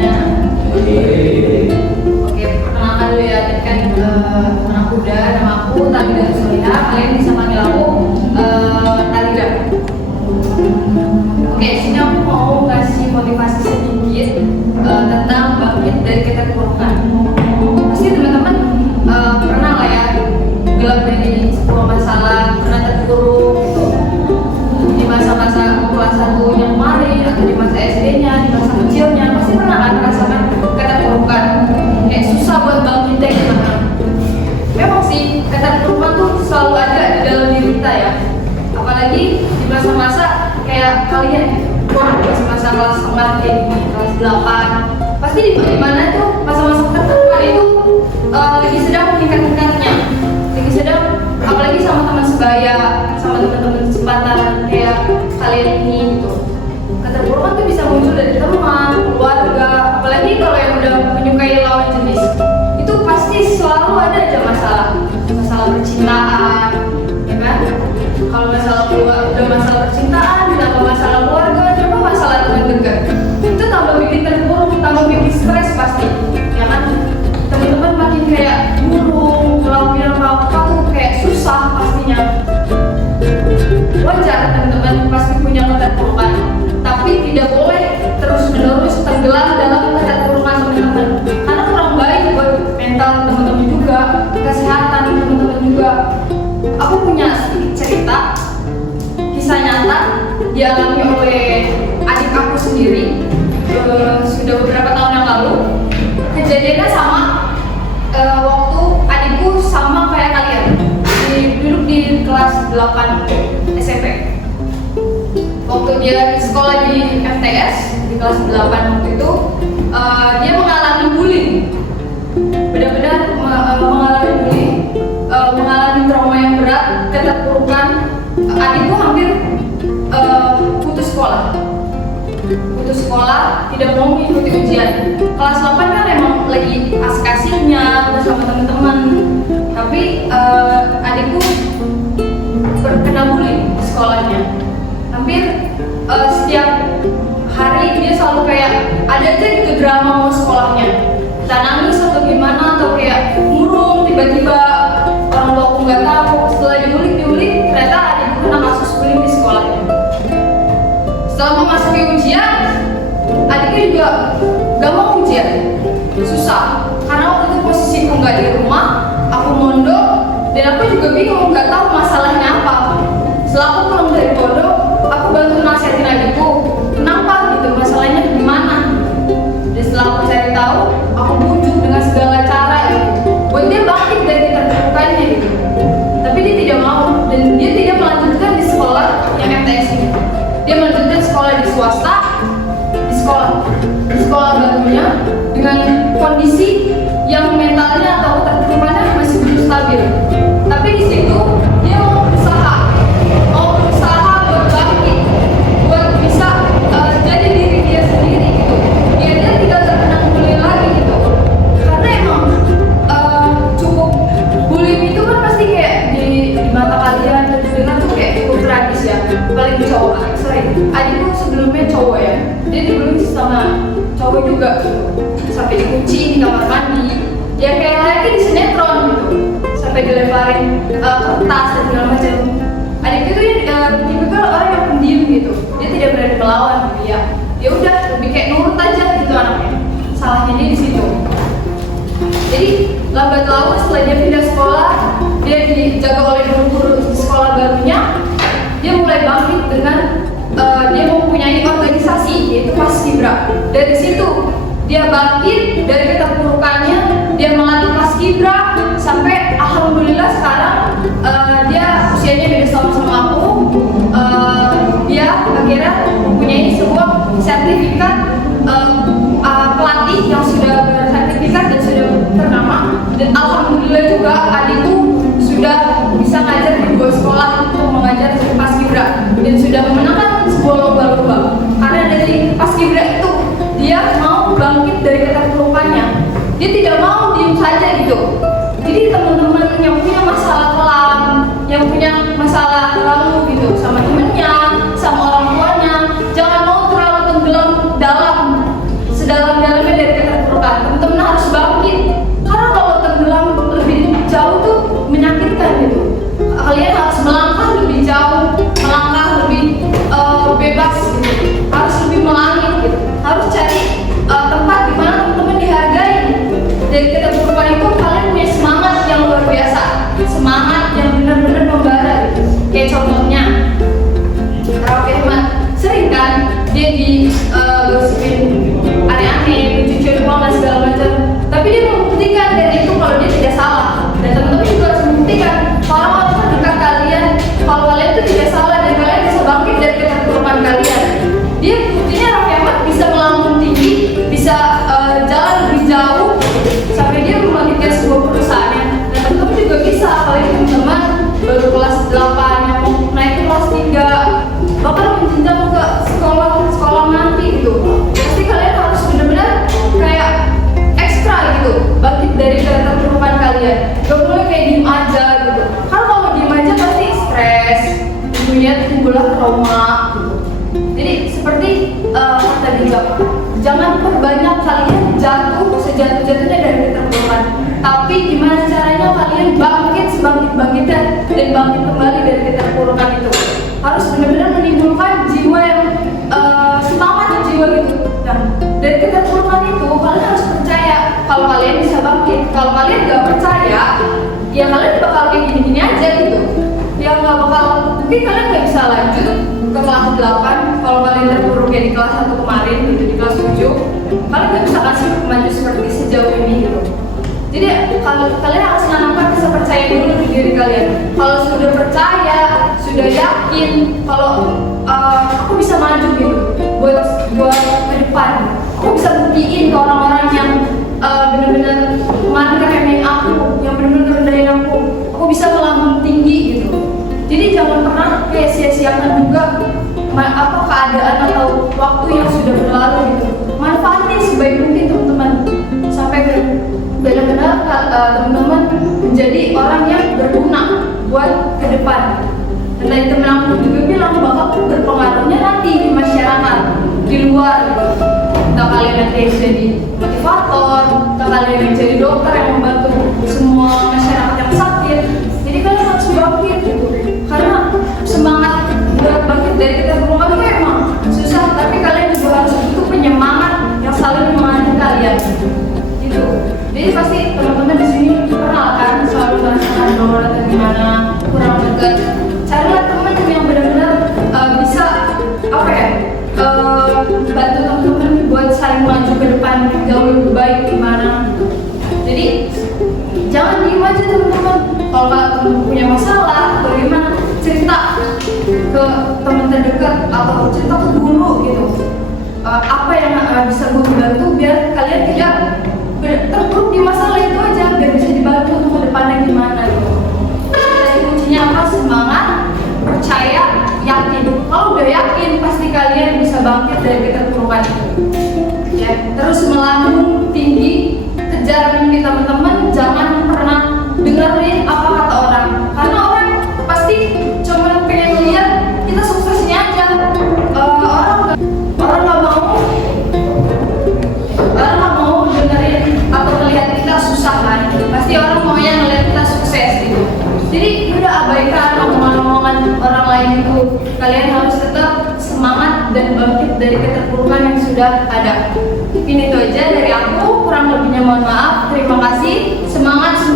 teman-temannya. Oke, perkenalkan dulu ya, tadi kan teman aku udah, nama aku Talida Soliha, kalian bisa panggil aku Talida. Oke, sini aku mau kasih motivasi sedikit tentang bangkit dari keterpurukan. Pasti teman-teman pernah lah ya ngelakuin sebuah masalah, pernah terpuruk gitu di masa-masa kelas 1-nya kemarin atau di masa SD-nya, di masa kecilnya, pasti pernah kan merasakan keterpurukan, kayak susah buat bangkitnya gimana. Memang sih keterpurukan tuh selalu ada di dalam diri kita ya, apalagi di masa-masa kayak kalian masa-masa kelas 4 kayak gini, kelas 8 pasti di mana tuh masa-masa keterpurukan itu lagi sedang meningkat-tingkatnya, lagi sedang, apalagi sama teman sebaya, sama teman-teman kesempatan kayak kalian ini gitu. Keterpurukan tuh bisa muncul dari teman, keluarga, apalagi kalau yang udah menyukai lawan jenis itu pasti selalu ada aja masalah percintaan, ya kan? Kalau masalah keluarga, udah masalah percintaan, ditambah masalah keluarga, coba masalah teman dekat, itu tambah bikin terpuruk, tambah bikin stres pasti, ya kan? Teman-teman makin kayak murung, ngelakuin apa-apa tuh kayak susah pastinya. Wajar teman-teman pasti punya keterpurukan, tapi tidak boleh terus-menerus tenggelam dalam keterpurukan teman-teman, karena kurang baik buat mental teman-teman juga, kesehatan teman-teman juga. Aku punya sedikit cerita, kisah nyata dialami oleh adik aku sendiri, sudah beberapa tahun yang lalu. Kejadiannya sama waktu adikku sama kayak kalian, duduk di kelas 8 SMP. Waktu dia sekolah di FTS di kelas 8 waktu itu, dia mengalami bullying, benar-benar mengalami bullying, mengalami trauma yang berat, keterpurukan. Adikku hampir putus sekolah, tidak mau mengikuti ujian. Kelas 8 kan emang lagi asik-asiknya bersama teman-teman, tapi adikku terkena bullying di sekolahnya. Hampir setiap hari dia selalu kayak ada aja gitu drama mau sekolahnya, entah nangis atau gimana, atau kayak murung tiba-tiba, orang tua aku nggak tahu. Setelah diulik ternyata adikku kena kasus bullying di sekolahnya. Setelah memasuki ujian, adiknya juga gak mau ujian, susah, karena waktu itu posisiku nggak di rumah, aku mondok, dan aku juga bingung, nggak tahu masalahnya apa. Setelah aku pulang dari pondok, aku bantu nasihatin adikku, kenapa gitu, masalahnya gimana. Dan setelah aku cari tahu, aku bujuk dengan segala cara gitu, buat dia bangkit dari keterpurukannya gitu. Tapi dia tidak mau, dan dia tidak melanjutkan di sekolah yang MTS ini. Dia melanjutkan sekolah di swasta, di sekolah barunya dengan kondisi yang mentalnya atau keterpurukannya masih belum stabil. Tapi di situ dia mau berusaha buat bangkit, buat bisa jadi diri dia sendiri gitu. Dia tidak terkena bullying lagi gitu. Karena emang cukup bullying itu kan pasti kayak di mata kalian dan dengar tuh kayak cukup tragis ya. Paling cowok, adikku sebelumnya cowok ya, dia dibully sama cowok juga gitu, sampai dikunci di kamar mandi, ya kayak lagi di sinetron gitu, sampai dilemparin kertas dan segala macam. Adikku tuh tipikal orang yang pendiam gitu, dia tidak berani melawan gitu ya. Ya udah, lebih kayak nurut aja gitu anaknya. Salahnya dia di situ. Jadi lambat laun setelah dia pindah sekolah, dia dijaga oleh guru-guru di sekolah barunya, dia mulai bangkit dengan dia mempunyai organisasi yaitu Paskibra. Dari situ dia bangkit dari keterpurukannya, dia melatih Paskibra sampai alhamdulillah sekarang dia usianya beda sama aku. Dia akhirnya mempunyai sebuah sertifikat pelatih yang sudah bersertifikat dan sudah ternama. Dan alhamdulillah juga adikku sudah bisa ngajar di 2 sekolah untuk mengajar Paskibra dan sudah memenangkan sebuah lomba-lomba. Karena dari Paskibra itu dia mau bangkit dari keterpurukannya, dia tidak mau diem saja gitu. Jadi teman-teman yang punya masalah kelam, yang punya masalah lalu gitu sama temennya, sama orang tuanya, jangan mau terlalu tenggelam sedalam-dalamnya trauma gitu. Jadi seperti kata bijak, jangan perbanyak kalian jatuh sejatuh-jatuhnya dari keterpurukan, tapi gimana caranya kalian bangkit sebangkit-bangkitnya dan bangkit kembali dari keterpurukan itu. Harus benar-benar menimbulkan jiwa yang semangat, jiwa gitu. Nah, dari keterpurukan itu kalian harus percaya kalau kalian bisa bangkit. Kalau kalian gak percaya, ya kalian bakal kayak gini-gini aja gitu. Ya nggak bakal, mungkin kalian nggak bisa lanjut ke kelas 8 kalau kalian terpuruk kayak di kelas 1 kemarin gitu, di kelas 7 kalian nggak bisa kasih maju seperti sejauh ini gitu. Jadi kalau kalian harus menanamkan rasa percaya dulu di diri kalian. Kalau sudah percaya, sudah yakin kalau aku bisa maju gitu buat ke depan, aku bisa buktiin ke orang-orang yang benar-benar kemarin ngeremehin aku, yang benar-benar rendahin aku bisa melambung tinggi gitu. Jadi jangan pernah kayak sia-siakan juga keadaan atau waktu yang sudah berlalu gitu. Manfaatin sebaik mungkin teman-teman sampai benar-benar teman-teman menjadi orang yang berguna buat ke depan. Dan tadi teman aku juga bilang bahwa berpengaruhnya nanti di masyarakat, di luar gitu. Entah kalian nanti jadi motivator, entah kalian yang jadi dokter yang membantu semua masyarakat yang sakit. Jadi kalian harus bangkit gitu. Karena semangat buat bangkit dari keterpurukan itu emang susah, tapi kalian juga harus butuh penyemangat yang selalu menyemangati kalian gitu. Jadi pasti teman-teman di sini pernah kan selalu merasakan down atau gimana, kurang dekat. Carilah teman yang benar-benar bisa bantu teman-teman buat saling maju ke depan jauh lebih baik gimana. Jadi jangan diem aja teman-teman. Kalau teman punya masalah atau gimana, cerita ke teman terdekat atau cerita ke guru gitu. Apa yang bisa gue bantu biar kalian tidak terpuruk di masalah itu aja, biar bisa dibantu untuk ke depannya gimana gitu. Jadi kuncinya apa? Semangat, percaya, yakin. Kalau udah yakin pasti kalian bisa bangkit dari keterpurukan itu. Ya, terus melambung tinggi, kejar mimpi teman-teman, jangan pernah dengerin apa kata orang. Karena orang pasti cuma pengen lihat kita suksesnya aja. Orang nggak mau dengerin atau melihat kita susah kan. Pasti orang maunya ngelihat kita sukses gitu. Jadi udah abaikan omongan-omongan orang lain itu. Kalian harus tetap semangat dan bangkit dari keterpurukan yang sudah ada. Mungkin itu aja dari aku, kurang lebihnya mohon maaf. Terima kasih. Semangat.